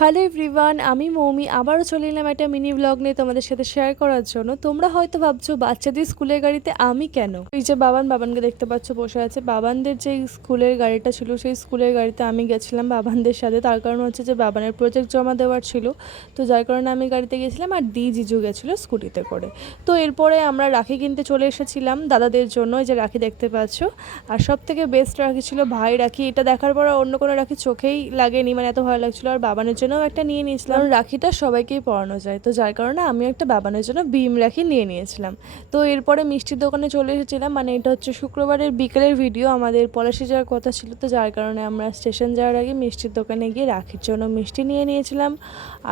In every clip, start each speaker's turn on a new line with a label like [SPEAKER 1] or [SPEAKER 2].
[SPEAKER 1] Hello everyone আমি মৌমি। আবারও চলে এলাম একটা মিনি ব্লগ নিয়ে তোমাদের সাথে শেয়ার করার জন্য। তোমরা হয়তো ভাবছ, বাচ্চাদের স্কুলের গাড়িতে আমি কেন? এই যে বাবান, বাবানকে দেখতে পাচ্ছ, বসে আছে। বাবানদের যে স্কুলের গাড়িটা ছিল, সেই স্কুলের গাড়িতে আমি গেছিলাম বাবানদের সাথে। তার কারণ হচ্ছে যে বাবানের প্রজেক্ট জমা দেওয়ার ছিল। তো যার কারণে আমি গাড়িতে গেছিলাম আর দি জিজু গেছিল স্কুটিতে করে। তো এরপরে আমরা রাখি কিনতে চলে এসেছিলাম দাদাদের জন্য। এই যে রাখি দেখতে পাচ্ছ। আর সব থেকে বেস্ট রাখি ছিল ভাই রাখি। এটা দেখার পর অন্য কোনো রাখি চোখেই লাগেনি। মানে এত ভালো লাগছিল। আর বাবানের জন্যও একটা নিয়ে নিয়েছিলাম। রাখিটা সবাইকেই পরানো যায়। তো যার কারণে আমিও একটা বাবানের জন্য বিম রাখি নিয়ে নিয়েছিলাম। তো এরপরে মিষ্টির দোকানে চলে এসেছিলাম। মানে এটা হচ্ছে শুক্রবারের বিকেলের ভিডিও, আমাদের পলাশি যাওয়ার কথা ছিল। তো যার কারণে আমরা স্টেশন যাওয়ার আগে মিষ্টির দোকানে গিয়ে রাখির জন্য মিষ্টি নিয়ে নিয়েছিলাম।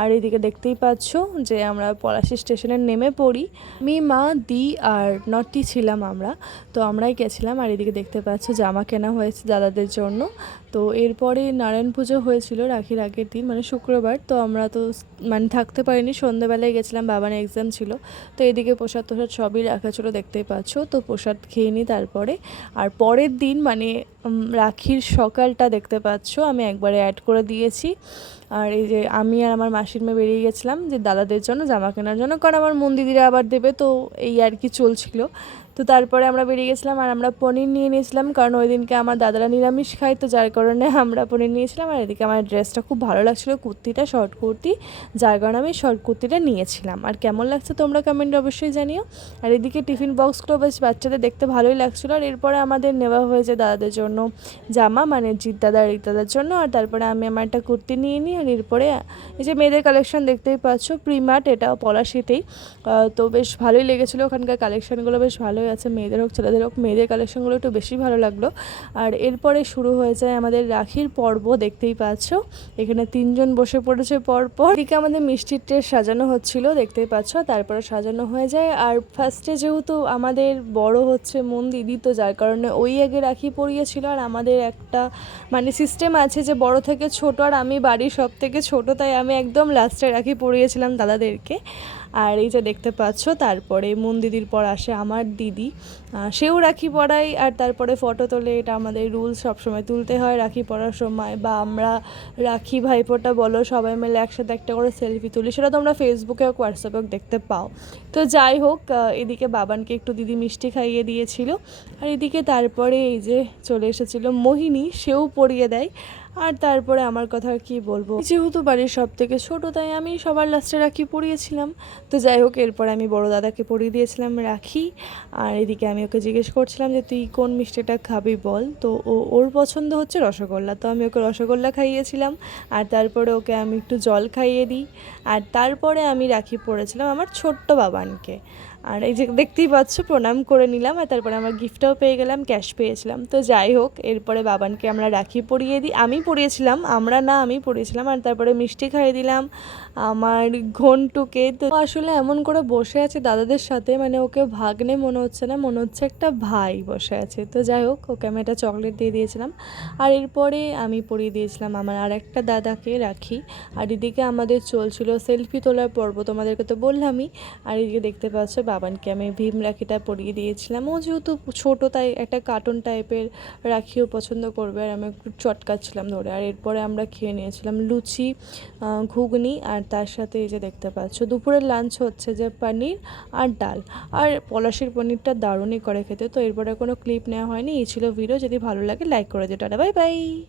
[SPEAKER 1] আর এদিকে দেখতেই পাচ্ছ যে আমরা পলাশি স্টেশনে নেমে পড়ি। মি, মা, দি আর নটি ছিলাম আমরা। তো আমরাই গেছিলাম। আর এদিকে দেখতে পাচ্ছ জামা কেনা হয়েছে দাদাদের জন্য। তো এরপরে নারায়ণ পুজো হয়েছিল রাখির আগের দিন মানে শুক্রবার। তো আমরা তো মানে থাকতে পারিনি, সন্ধ্যেবেলায় গেছিলাম বাবার এক্সাম ছিল। তো এদিকে প্রসাদ টোসাদ সবই রাখা ছিল, দেখতেই পাচ্ছ। তো প্রসাদ খেয়ে নিই তারপরে। আর পরের দিন মানে রাখির সকালটা দেখতে পাচ্ছ, আমি একবারে অ্যাড করে দিয়েছি। আর এই যে আমি আর আমার মাসির মেয়ে বেরিয়ে গেছিলাম যে দাদাদের জন্য, জামা কেনার জন্য, কারণ আমার মন দিদিরা আবার দেবে, তো এই আর কি চলছিল। তো তারপরে আমরা বেরিয়ে গেছিলাম আর আমরা পনির নিয়ে নিয়েছিলাম, কারণ ওই দিনকে আমার দাদারা নিরামিষ খায়, তো যার কারণে আমরা পনির নিয়েছিলাম। আর এদিকে আমার ড্রেসটা খুব ভালো লাগছিল, কুর্তিটা, শর্ট কুর্তি, যার কারণে আমি শর্ট কুর্তিটা নিয়েছিলাম। আর কেমন লাগছে তোমরা কমেন্টে অবশ্যই জানিও। আর এদিকে টিফিন বক্সগুলো বেশ বাচ্চাদের দেখতে ভালোই লাগছিল, আর এরপরে আমাদের নেওয়া হয়েছে দাদাদের জন্য জামা মানে জিৎ দাদা দাদার জন্য। আর তারপরে আমি আমার একটা কুর্তি নিয়ে নিই, আর এরপরে এই যে মেয়েদের কালেকশন দেখতেই পাচ্ছ প্রিমার্ট এটাও পলাশিতেই তো বেশ ভালোই লেগেছিলো ওখানকার কালেকশনগুলো বেশ ভালোই আছে, মেয়েদের হোক, ছেলেদের হোক। মেয়েদের কালেকশনগুলো একটু বেশি ভালো লাগল। আর এরপরে শুরু হয়ে যায় আমাদের রাখির পর্ব, দেখতেই পাচ্ছ। এখানে তিনজন বসে পড়েছে পরপর। এদিকে আমাদের মিষ্টির ট্রে সাজানো হচ্ছিল, দেখতেই পাচ্ছ। তারপরে সাজানো হয়ে যায়। আর ফার্স্টে যেহেতু আমাদের বড় হচ্ছে মন দিদি, তো যার কারণে ওই আগে রাখি পরিয়েছিল আর আমাদের একটা মানে সিস্টেম আছে যে বড় থেকে ছোট আর আমি বাড়ি সব থেকে ছোট, তাই আমি একদম লাস্টে রাখি, পড়িয়েছিলাম দাদাদেরকে। আর এই যে দেখতে পাচ্ছ, তারপরে মন দিদির পর আসে আমার দিদি। সেও রাখি পরাই আর তারপরে ফটো তোলে, এটা আমাদের রুলস সবসময় তুলতে হয় রাখি পরার সময় বা আমরা রাখি ভাইফোঁটা বলো, সবাই মিলে একসাথে একটা করে সেলফি তুলি, সেটা তোমরা ফেসবুকে হোক হোয়াটসঅ্যাপে হোক, দেখতে পাও। তো যাই হোক এদিকে বাবানকে একটু দিদি মিষ্টি খাইয়ে দিয়েছিল। আর এদিকে তারপরে এই যে চলে এসেছিল মোহিনী, সেও পরিয়ে দেয়। আর তারপরে আমার কথা কি বলব? যেহেতু বাড়ির সব থেকে ছোটো, তাই আমি সবার লাস্টে রাখি পরিয়েছিলাম তো যাই হোক, এরপর আমি বড় দাদাকে পরিয়ে দিয়েছিলাম, রাখি। আর এদিকে আমি ওকে জিজ্ঞেস করছিলাম যে, তুই কোন মিষ্টিটা খাবি বল? তো ও, ওর পছন্দ হচ্ছে রসগোল্লা। তো আমি ওকে রসগোল্লা খাইয়েছিলাম। আর তারপরে ওকে আমি একটু জল খাইয়ে দিই। আর তারপরে আমি রাখি পড়েছিলাম আমার ছোট্ট বাবানকে। আর এই যে দেখতেই পাচ্ছ, প্রণাম করে নিলাম আর তারপরে আমার গিফটটাও পেয়ে গেলাম ক্যাশ পেয়েছিলাম। তো যাই হোক, এরপরে বাবানকে আমরা রাখি পরিয়ে দিই। আমি পরিয়েছিলাম, আমরা না, আমি পরিয়েছিলাম আর তারপরে মিষ্টি খাইয়ে দিলাম আমার ঘন্টুকে। তো আসলে এমন করে বসে আছে দাদাদের সাথে মানে ওকে ভাগ্নে মনে হচ্ছে না, মনে হচ্ছে একটা ভাই বসে আছে। তো যাই হোক, ওকে আমি একটা চকলেট দিয়ে দিয়েছিলাম। আর এরপরে আমি পরিয়ে দিয়েছিলাম আমার আর একটা দাদাকে রাখি। আর এদিকে আমাদের চলছিল সেলফি তোলার পর্ব, তোমাদেরকে তো বললামই। আর এদিকে দেখতে পাচ্ছ বাবানকে আমি ভীম রাখিটা পরিয়ে দিয়েছিলাম। ও যেহেতু ছোটো, তাই একটা কার্টুন টাইপের রাখিও পছন্দ করবে আর আমি একটু চটকাচ্ছিলাম ধরে। আর এরপরে আমরা খেয়ে নিয়েছিলাম লুচি ঘুগনি আর তার সাথে এই যে দেখতে পাচ্ছ, দুপুরের লাঞ্চ হচ্ছে যে পনির আর ডাল। আর পলাশির পনিরটা দারুণই করে খেতে। তো এরপরে কোনো ক্লিপ নেওয়া হয়নি। এই ছিল ভিডিও যদি ভালো লাগে লাইক করে দিও। Tata bye bye